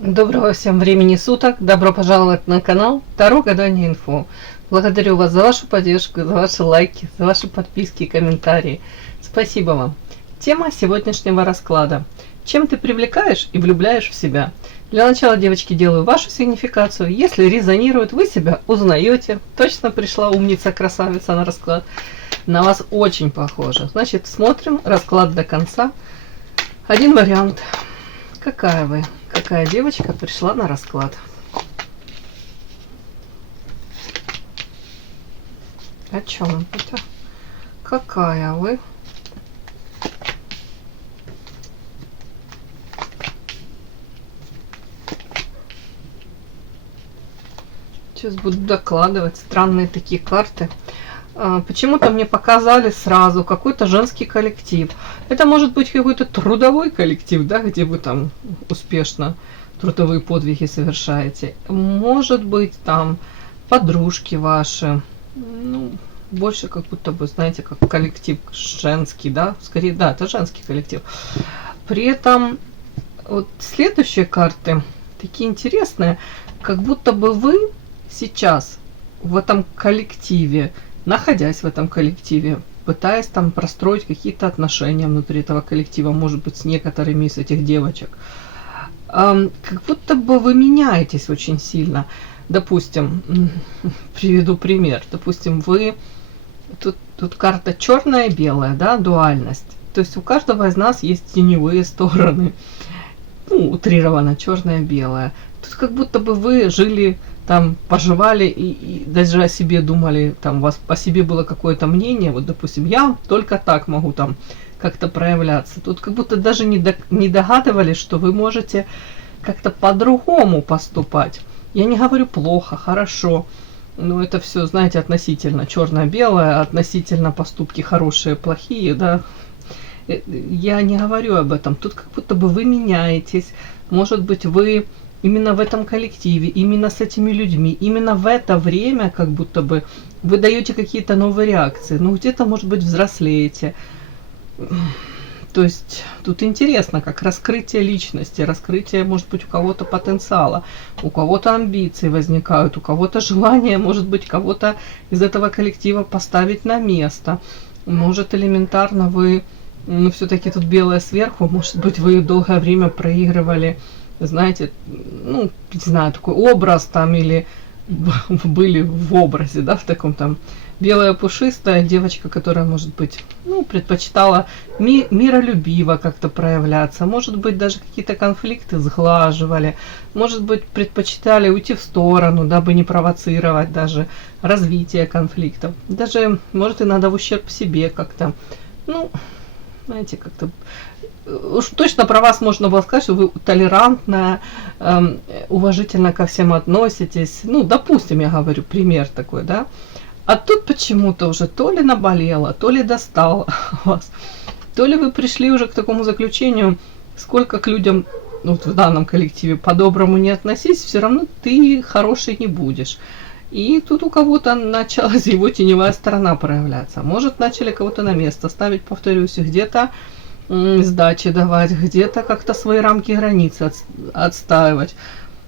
Доброго всем времени суток, добро пожаловать на канал Таро Гадание Инфо. Благодарю вас за вашу поддержку, за ваши лайки, за ваши подписки и комментарии. Спасибо вам. Тема сегодняшнего расклада. Чем ты привлекаешь и влюбляешь в себя? Для начала, девочки, делаю вашу сигнификацию. Если резонирует, вы себя узнаете. Точно пришла умница-красавица на расклад. На вас очень похоже. Значит, смотрим расклад до конца. Один вариант. Какая вы? Какая девочка пришла на расклад? О чем это? Какая вы? Сейчас буду докладывать. Странные такие карты. Почему-то мне показали сразу какой-то женский коллектив. Это может быть какой-то трудовой коллектив, да, где вы там успешно трудовые подвиги совершаете. Может быть там подружки ваши. Ну, больше как будто бы, знаете, как коллектив женский, да, скорее, да, это женский коллектив. При этом вот следующие карты такие интересные, как будто бы вы сейчас в этом коллективе, находясь в этом коллективе, пытаясь там простроить какие-то отношения внутри этого коллектива, может быть, с некоторыми из этих девочек, как будто бы вы меняетесь очень сильно. Допустим, приведу пример. Допустим, вы... Тут карта черная и белая, да, дуальность. То есть у каждого из нас есть теневые стороны. Ну, утрированно черная и белая. Тут как будто бы вы жили... там поживали и даже о себе думали, там у вас по себе было какое-то мнение, вот допустим, я только так могу там как-то проявляться. Тут как будто даже не догадывались, что вы можете как-то по-другому поступать. Я не говорю плохо, хорошо, но это все, знаете, относительно черно-белое, относительно поступки хорошие, плохие, да. Я не говорю об этом. Тут как будто бы вы меняетесь, может быть, вы именно в этом коллективе, именно с этими людьми, именно в это время, как будто бы вы даете какие-то новые реакции. Ну, где-то, может быть, взрослеете. То есть тут интересно, как раскрытие личности, раскрытие, может быть, у кого-то потенциала, у кого-то амбиции возникают, у кого-то желание, может быть, кого-то из этого коллектива поставить на место. Может, элементарно вы, ну, все-таки тут белое сверху, может быть, вы долгое время проигрывали, знаете, ну, не знаю, такой образ там, или были в образе, да, в таком там белая пушистая девочка, которая, может быть, ну, предпочитала миролюбиво как-то проявляться, может быть, даже какие-то конфликты сглаживали, может быть, предпочитали уйти в сторону, дабы не провоцировать даже развитие конфликтов, даже, может, иногда в ущерб себе как-то, ну, знаете, как-то уж точно про вас можно было сказать, что вы толерантная, уважительно ко всем относитесь. Ну, допустим, я говорю, пример такой, да. А тут почему-то уже то ли наболело, то ли достало вас, то ли вы пришли уже к такому заключению, сколько к людям, ну, вот в данном коллективе по-доброму не относись, все равно ты хороший не будешь. И тут у кого-то началась его теневая сторона проявляться. Может, начали кого-то на место ставить, повторюсь, где-то сдачи давать, где-то как-то свои рамки и границы отстаивать.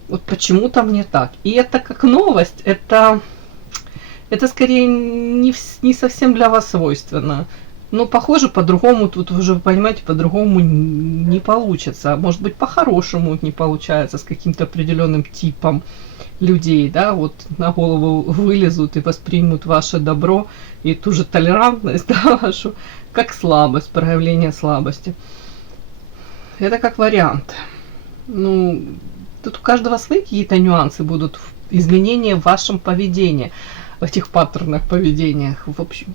Вот почему-то мне так. И это как новость, это скорее не совсем для вас свойственно. Но похоже, по-другому, тут уже, вы понимаете, по-другому не получится. Может быть, по-хорошему не получается с каким-то определенным типом людей, да, вот на голову вылезут и воспримут ваше добро и ту же толерантность, да, вашу, как слабость, проявление слабости. Это как вариант. Ну, тут у каждого свои какие-то нюансы будут, изменения в вашем поведении, в этих паттернах поведениях. В общем,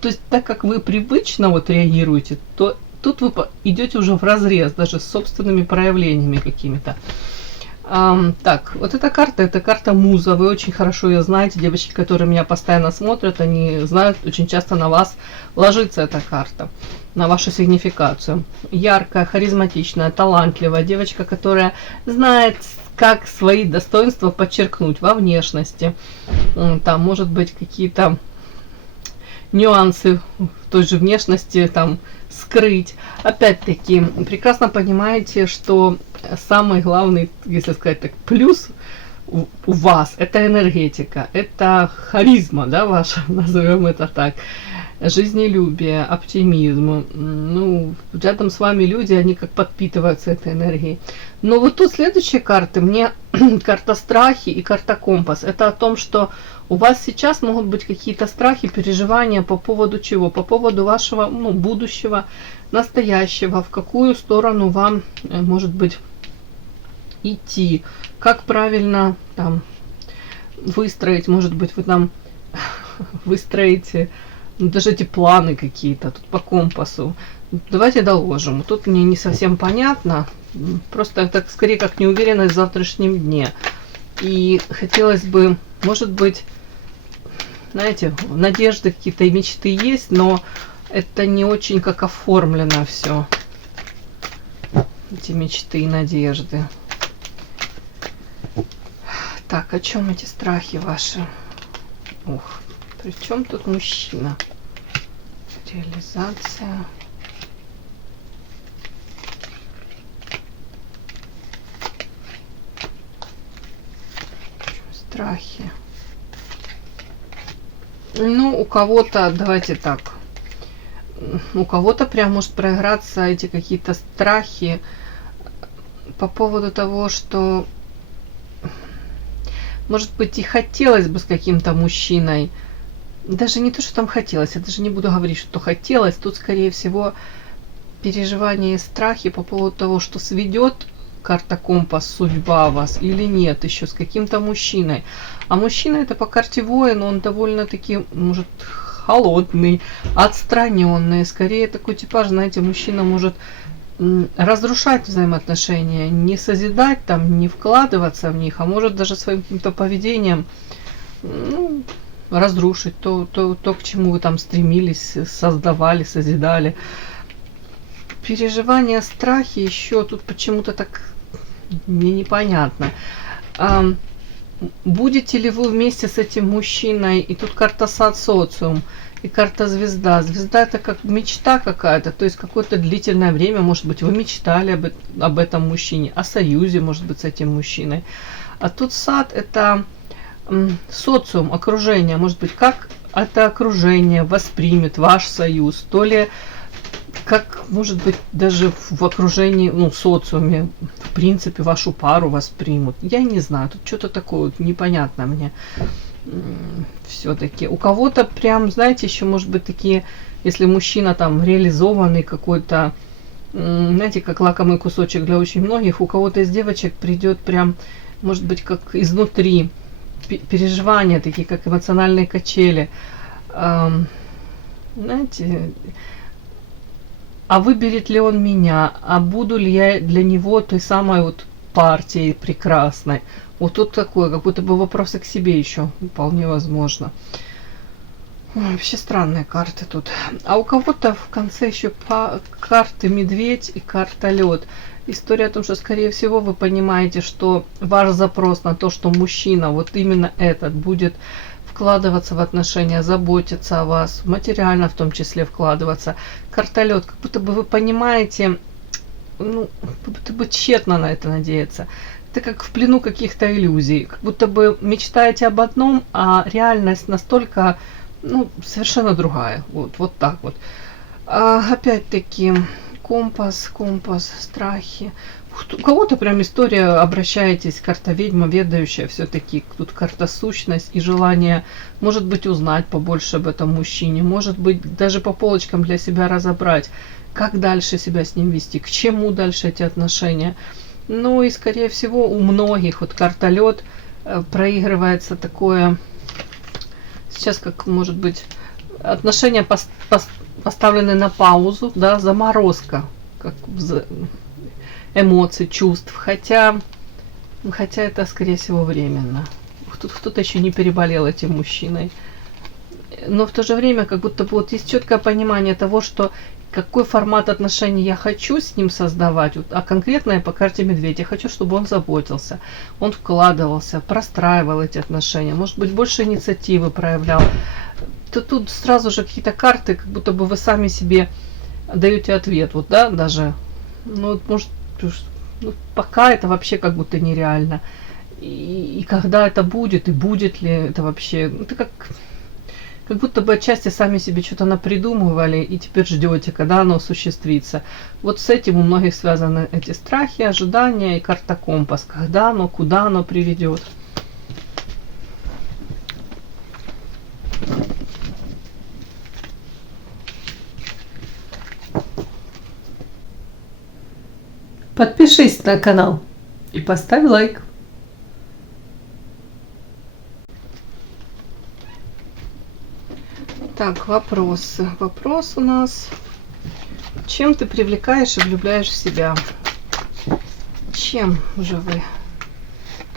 то есть так как вы привычно вот реагируете, то тут вы идете уже вразрез даже с собственными проявлениями какими-то. Так, вот эта карта, это карта Муза. Вы очень хорошо ее знаете. Девочки, которые меня постоянно смотрят, они знают, очень часто на вас ложится эта карта, на вашу сигнификацию. Яркая, харизматичная, талантливая девочка, которая знает, как свои достоинства подчеркнуть во внешности. Там, может быть, какие-то нюансы в той же внешности, там, скрыть. Опять-таки, прекрасно понимаете, что самый главный, если сказать так, плюс у вас — это энергетика, это харизма, да, ваша, назовем это так, жизнелюбие, оптимизм. Ну, рядом с вами люди, они как подпитываются этой энергией. Но вот тут следующие карты, мне карта страхи и карта компас. Это о том, что у вас сейчас могут быть какие-то страхи, переживания по поводу чего? По поводу вашего, ну, будущего, настоящего, в какую сторону вам, может быть, идти, как правильно там выстроить, может быть, вы там выстроите даже эти планы какие-то тут по компасу. Давайте доложим. Тут мне не совсем понятно. Просто это скорее как неуверенность в завтрашнем дне. И хотелось бы, может быть, знаете, надежды какие-то и мечты есть, но это не очень как оформлено все. Эти мечты и надежды. Так, о чем эти страхи ваши? Ух, при чем тут мужчина? Реализация. Страхи. Ну, у кого-то, давайте так, у кого-то прям может проиграться эти какие-то страхи по поводу того, что, может быть, и хотелось бы с каким-то мужчиной. Даже не то, что там хотелось, я даже не буду говорить, что хотелось. Тут, скорее всего, переживания и страхи по поводу того, что сведет карта компас, судьба вас или нет, еще с каким-то мужчиной. А мужчина это по карте воин, он довольно-таки, может, холодный, отстраненный. Скорее такой типаж, знаете, мужчина может разрушать взаимоотношения, не созидать там, не вкладываться в них, а может даже своим каким-то поведением, ну, разрушить то, к чему вы там стремились, создавали, созидали. Переживания, страхи еще тут почему-то так мне непонятно. Будете ли вы вместе с этим мужчиной? И тут карта сад, социум, и карта звезда. Звезда это как мечта какая-то, то есть какое-то длительное время, может быть, вы мечтали об этом мужчине, о союзе, может быть, с этим мужчиной. А тут сад это социум, окружение, может быть, как это окружение воспримет ваш союз, то ли как, может быть, даже в окружении, ну, в социуме, в принципе, вашу пару воспримут. Я не знаю, тут что-то такое вот непонятно мне. Все-таки у кого-то прям, знаете, еще может быть такие, если мужчина там реализованный какой-то, знаете, как лакомый кусочек для очень многих, у кого-то из девочек придет прям, может быть, как изнутри переживания, такие как эмоциональные качели. Знаете, а выберет ли он меня, а буду ли я для него той самой вот партией прекрасной. Вот тут такое, как будто бы вопросы к себе еще, вполне возможно. Ой, вообще странные карты тут. А у кого-то в конце еще карты медведь и карта лед. История о том, что, скорее всего, вы понимаете, что ваш запрос на то, что мужчина, вот именно этот, будет вкладываться в отношения, заботиться о вас, материально в том числе вкладываться. Карта лед, как будто бы вы понимаете, ну, как будто бы тщетно на это надеяться. Это как в плену каких-то иллюзий. Как будто бы мечтаете об одном, а реальность настолько, ну, совершенно другая. Вот так вот. Опять-таки, компас, страхи. У кого-то прям история, обращаетесь, карта ведьма, ведающая, все-таки тут карта сущность и желание, может быть, узнать побольше об этом мужчине, может быть, даже по полочкам для себя разобрать, как дальше себя с ним вести, к чему дальше эти отношения. Ну и, скорее всего, у многих вот карта лед проигрывается такое, сейчас как, может быть, отношения поставлены на паузу, да, заморозка, как эмоций, чувств, хотя это, скорее всего, временно. Тут кто-то еще не переболел этим мужчиной. Но в то же время, как будто бы вот есть четкое понимание того, что какой формат отношений я хочу с ним создавать, вот, а конкретно я по карте медведя хочу, чтобы он заботился, он вкладывался, простраивал эти отношения, может быть, больше инициативы проявлял. То тут сразу же какие-то карты, как будто бы вы сами себе даете ответ, вот, да, даже, ну, вот, может, ну, пока это вообще как будто нереально. И когда это будет, и будет ли это вообще, это как будто бы отчасти сами себе что-то напридумывали, и теперь ждете, когда оно осуществится. Вот с этим у многих связаны эти страхи, ожидания и карта компас, когда оно, куда оно приведет. Подпишись на канал и поставь лайк. Так, вопросы. Вопрос у нас. Чем ты привлекаешь и влюбляешь в себя? Чем же вы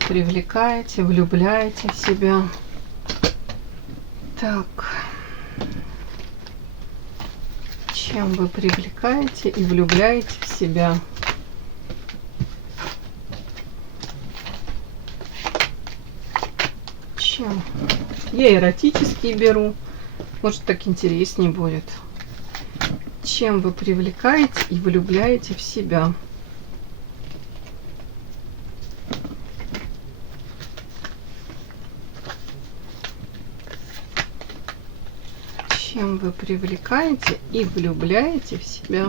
привлекаете, влюбляете в себя? Так. Чем вы привлекаете и влюбляете в себя? Чем? Я эротический беру. Может, так интереснее будет. Чем вы привлекаете и влюбляете в себя? Чем вы привлекаете и влюбляете в себя?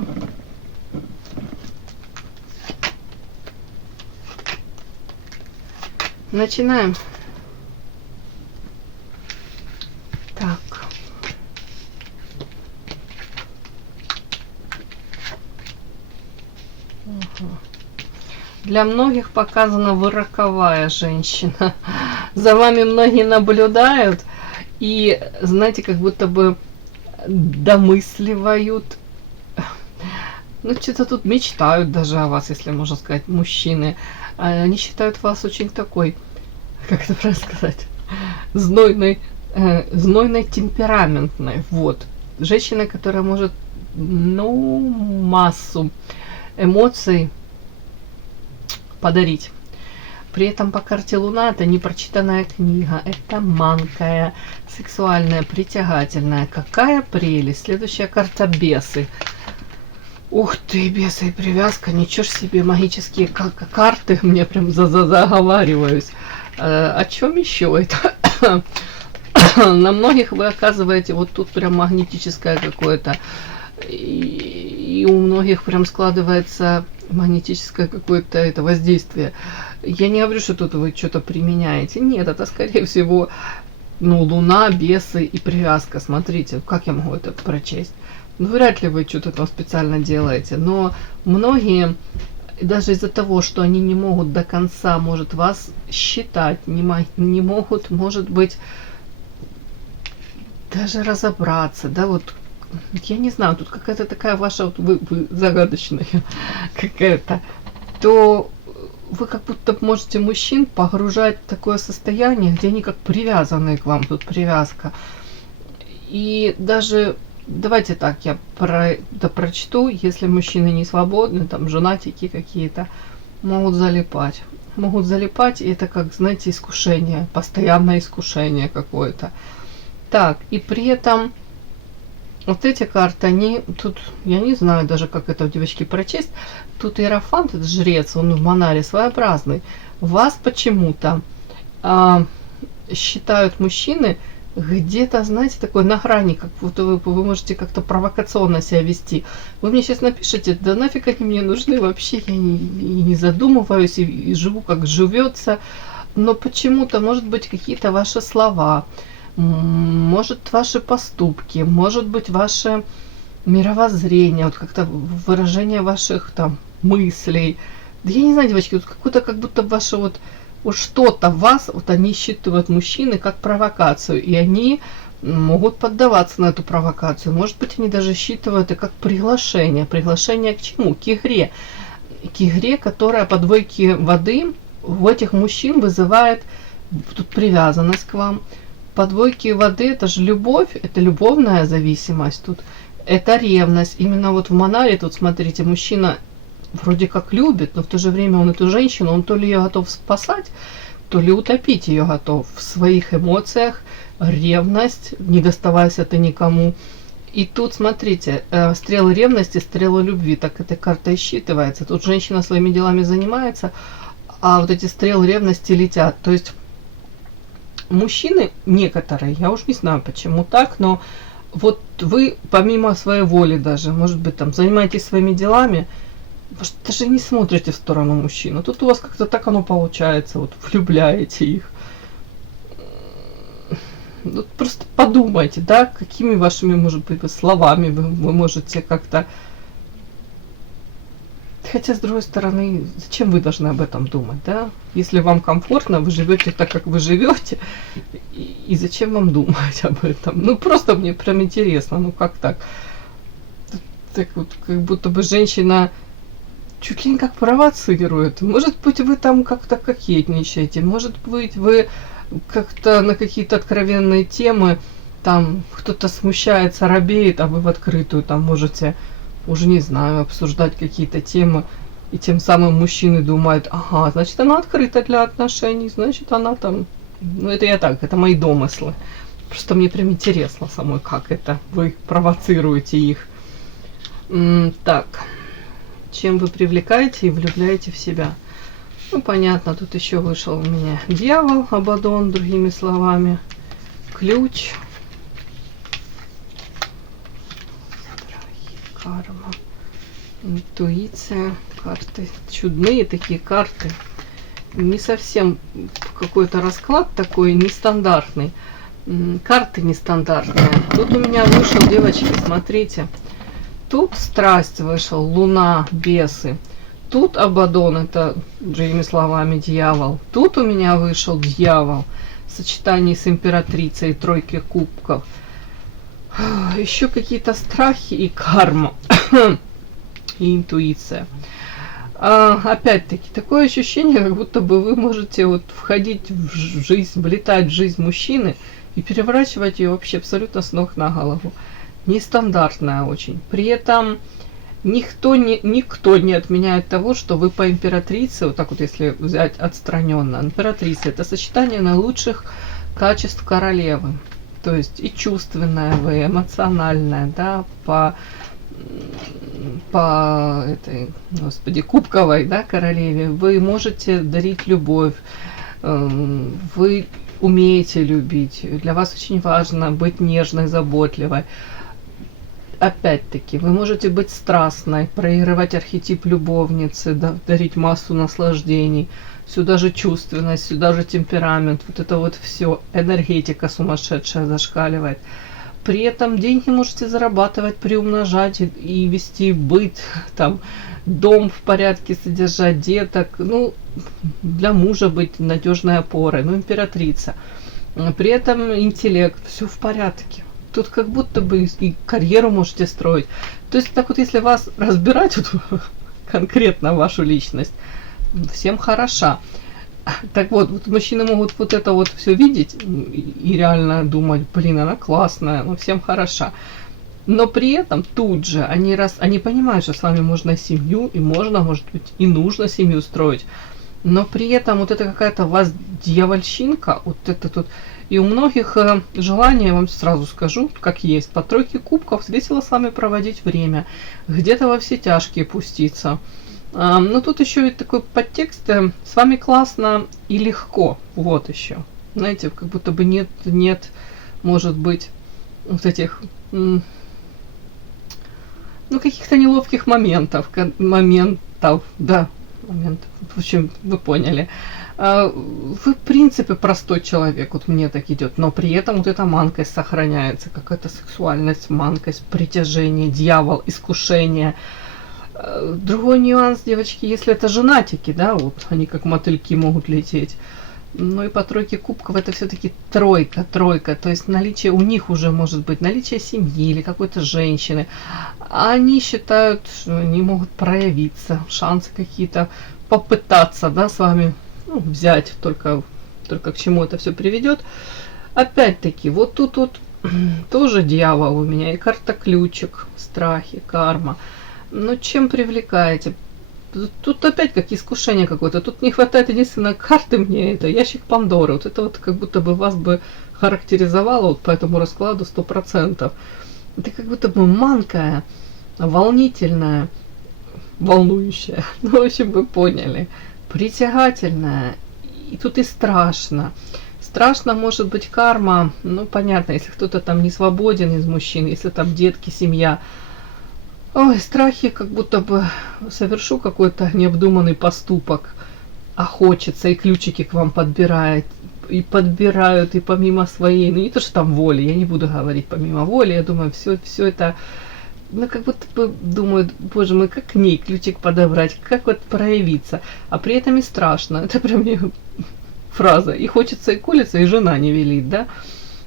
Начинаем. Так. Для многих показана вы роковая женщина. За вами многие наблюдают и, знаете, как будто бы домысливают. Ну, что-то тут мечтают даже о вас, если можно сказать, мужчины. Они считают вас очень такой, как это правильно сказать, знойной, темпераментной. Вот. Женщина, которая может, ну, массу эмоций подарить. При этом по карте Луна это не прочитанная книга, это манкая, сексуальная, притягательная. Какая прелесть. Следующая карта бесы. Ух ты, бесы и привязка, ничего ж себе, магические карты, мне прям заговариваюсь. О чем еще это? На многих вы оказываете, вот тут прям магнетическое какое-то, и у многих прям складывается магнетическое какое-то это воздействие. Я не говорю, что тут вы что-то применяете. Нет, это скорее всего, ну, Луна, бесы и привязка. Смотрите, как я могу это прочесть? Ну, вряд ли вы что-то там специально делаете. Но многие, даже из-за того, что они не могут до конца, может, вас считать, не могут, может быть, даже разобраться, да, вот, я не знаю, тут какая-то такая ваша, вот вы загадочная какая-то, то вы как будто можете мужчин погружать в такое состояние, где они как привязаны к вам, тут привязка. И даже, давайте так, я прочту, если мужчины не свободны, там, женатики какие-то, могут залипать. Могут залипать, и это как, знаете, искушение, постоянное искушение какое-то. Так, и при этом вот эти карты, они тут, я не знаю даже, как это у девочки прочесть. Тут иерофант, это жрец, он в Манаре своеобразный. Вас почему-то считают мужчины где-то, знаете, такой на грани, как будто вы можете как-то провокационно себя вести. Вы мне сейчас напишите, да нафиг они мне нужны вообще, я не задумываюсь и живу как живется. Но почему-то, может быть, какие-то ваши слова, может, ваши поступки, может быть, ваше мировоззрение, вот как-то выражение ваших там мыслей. Да я не знаю, девочки, вот какое-то как будто ваше вот что-то в вас, вот они считывают мужчины как провокацию, и они могут поддаваться на эту провокацию. Может быть, они даже считывают это как приглашение. Приглашение к чему? К игре. К игре, которая по двойке воды у этих мужчин вызывает тут привязанность к вам. По двойке воды это же любовь, это любовная зависимость тут, это ревность. Именно вот в Манаре, тут смотрите, мужчина вроде как любит, но в то же время он эту женщину, он то ли ее готов спасать, то ли утопить ее готов в своих эмоциях, ревность, не доставайся ты никому. И тут, смотрите, стрелы ревности, стрелы любви, так эта карта и считывается. Тут женщина своими делами занимается, а вот эти стрелы ревности летят. То есть мужчины некоторые, я уж не знаю почему так, но вот вы помимо своей воли даже, может быть, там занимаетесь своими делами, может, даже не смотрите в сторону мужчин. Тут у вас как-то так оно получается, вот влюбляете их. Вот просто подумайте, да, какими вашими, может быть, словами вы можете как-то... Хотя, с другой стороны, зачем вы должны об этом думать, да? Если вам комфортно, вы живете так, как вы живете, и зачем вам думать об этом? Ну, просто мне прям интересно, ну как так? Так вот, как будто бы женщина чуть ли не как провоцирует. Может быть, вы там как-то кокетничаете, может быть, вы как-то на какие-то откровенные темы, там кто-то смущается, робеет, а вы в открытую там можете, уже не знаю, обсуждать какие-то темы, и тем самым мужчины думают, ага, значит, она открыта для отношений, значит, она там, ну это я так, это мои домыслы. Просто мне прям интересно самой, как это вы провоцируете их. Так, чем вы привлекаете и влюбляете в себя? Ну, понятно, тут еще вышел у меня дьявол, Абаддон, другими словами, ключ, страхи, карма, интуиция, карты, чудные такие карты. Не совсем какой-то расклад такой нестандартный, карты нестандартные. Тут у меня вышел, девочки, смотрите, тут страсть вышел, луна, бесы. Тут Абаддон, это, другими словами, дьявол. Тут у меня вышел дьявол в сочетании с императрицей и тройкой кубков. Еще какие-то страхи и карма. И интуиция. Опять-таки, такое ощущение, как будто бы вы можете вот входить в жизнь, влетать в жизнь мужчины и переворачивать ее вообще абсолютно с ног на голову. Нестандартная очень. При этом никто не отменяет того, что вы по императрице, вот так вот если взять отстраненно, императрица это сочетание наилучших качеств королевы. То есть и чувственная вы, эмоциональная, да, по этой, господи, кубковой, да, королеве, вы можете дарить любовь, вы умеете любить, для вас очень важно быть нежной, заботливой. Опять-таки, вы можете быть страстной, проигрывать архетип любовницы, да, дарить массу наслаждений, сюда же чувственность, сюда же темперамент, вот это вот все, энергетика сумасшедшая зашкаливает. При этом деньги можете зарабатывать, приумножать и вести быт, там, дом в порядке, содержать деток, ну, для мужа быть надежной опорой, ну, императрица. При этом интеллект, все в порядке. Тут как будто бы и карьеру можете строить. То есть так вот, если вас разбирать, вот, конкретно вашу личность, всем хороша. Так вот мужчины могут вот это вот все видеть и реально думать, блин, она классная, ну всем хороша. Но при этом тут же они понимают, что с вами можно семью, и можно, может быть, и нужно семью строить. Но при этом вот это какая-то у вас дьявольщинка, вот это тут. И у многих желание, я вам сразу скажу, как есть, по тройке кубков весело с вами проводить время, где-то во все тяжкие пуститься. Но тут еще ведь такой подтекст, с вами классно и легко, вот еще. Знаете, как будто бы нет, может быть, вот этих, ну, каких-то неловких моментов, да, моментов, в общем, вы поняли. Вы, в принципе, простой человек, вот мне так идет, но при этом вот эта манкость сохраняется, какая-то сексуальность, манкость, притяжение, дьявол, искушение. Другой нюанс, девочки, если это женатики, да, вот они как мотыльки могут лететь. Но и по тройке кубков это все-таки тройка, то есть наличие у них уже может быть наличие семьи или какой-то женщины. Они считают, что они могут проявиться, шансы какие-то попытаться, да, с вами, ну, взять, только к чему это все приведет. Опять-таки, вот тут вот тоже дьявол у меня и карта ключик, страхи, карма. Но чем привлекаете? Тут опять как искушение какое-то. Тут не хватает единственной карты мне, это ящик Пандоры. Вот это вот как будто бы вас бы характеризовало вот по этому раскладу 100%. ты как будто бы манкая, волнительная, волнующая, ну, в общем, вы поняли, притягательная, и тут и страшно. Страшно может быть карма, ну, понятно, если кто-то там не свободен из мужчин, если там детки, семья. Ой, страхи, как будто бы совершу какой-то необдуманный поступок, а хочется, и ключики к вам подбирают, и помимо своей, ну не то, что там воли, я не буду говорить помимо воли, я думаю, все это, ну как будто бы думают, боже мой, как к ней ключик подобрать, как вот проявиться, а при этом и страшно, это прям мне фраза, и хочется, и колется, и жена не велит, да,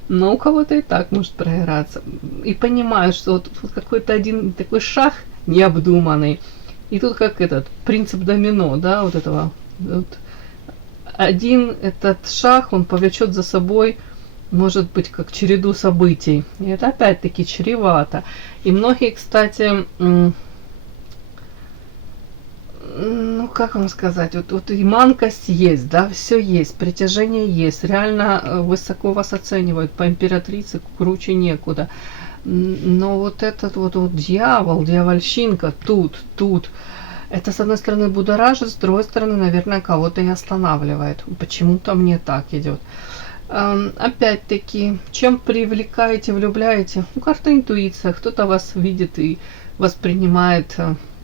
но у кого-то и так может проиграться, и понимают, что вот какой-то один такой шаг необдуманный, и тут как этот принцип домино, да, вот этого, вот, один этот шаг, он повлечет за собой, может быть, как череду событий. И это опять-таки чревато. И многие, кстати, ну, как вам сказать, вот и манкость есть, да, все есть, притяжение есть, реально высоко вас оценивают, по императрице круче некуда. Но вот этот вот дьявол, дьявольщинка тут, это, с одной стороны, будоражит, с другой стороны, наверное, кого-то и останавливает. Почему-то мне так идет. Опять-таки, чем привлекаете, влюбляете? Ну, карта интуиция. Кто-то вас видит и воспринимает,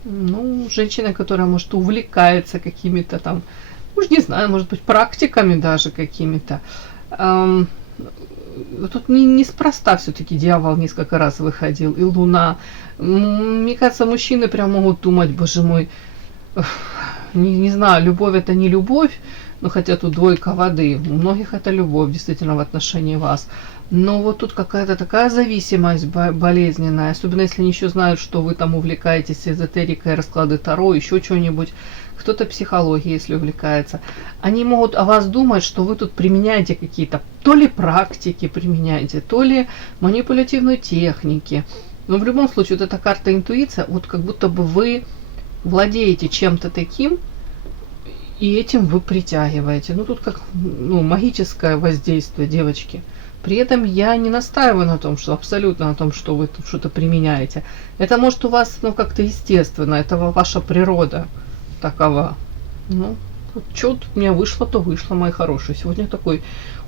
ну, женщина, которая, может, увлекается какими-то там, уж не знаю, может быть, практиками даже какими-то. Тут неспроста все-таки дьявол несколько раз выходил, и луна. Мне кажется, мужчины прям могут думать, боже мой, не знаю, любовь это не любовь, ну хотя тут двойка воды, у многих это любовь действительно в отношении вас. Но вот тут какая-то такая зависимость болезненная, особенно если они еще знают, что вы там увлекаетесь эзотерикой, расклады Таро, еще что-нибудь. Кто-то психологией, если увлекается. Они могут о вас думать, что вы тут применяете какие-то то ли практики применяете, то ли манипулятивные техники. Но в любом случае, вот эта карта интуиция, вот как будто бы вы владеете чем-то таким, и этим вы притягиваете. Ну, тут как магическое воздействие, девочки. При этом я не настаиваю на том, что абсолютно на том, что вы тут что-то применяете. Это может у вас, как-то естественно, это ваша природа такова. Ну, что тут у меня вышло, то вышло, мои хорошие. Сегодня такой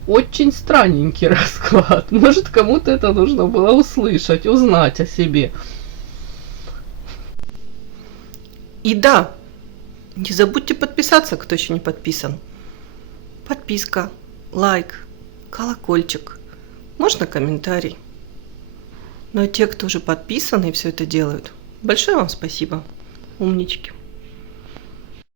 очень странненький расклад. Может, кому-то это нужно было услышать, узнать о себе. И да, не забудьте подписаться, кто еще не подписан. Подписка, лайк, колокольчик, можно комментарий. Ну а те, кто уже подписаны и все это делают, большое вам спасибо, умнички.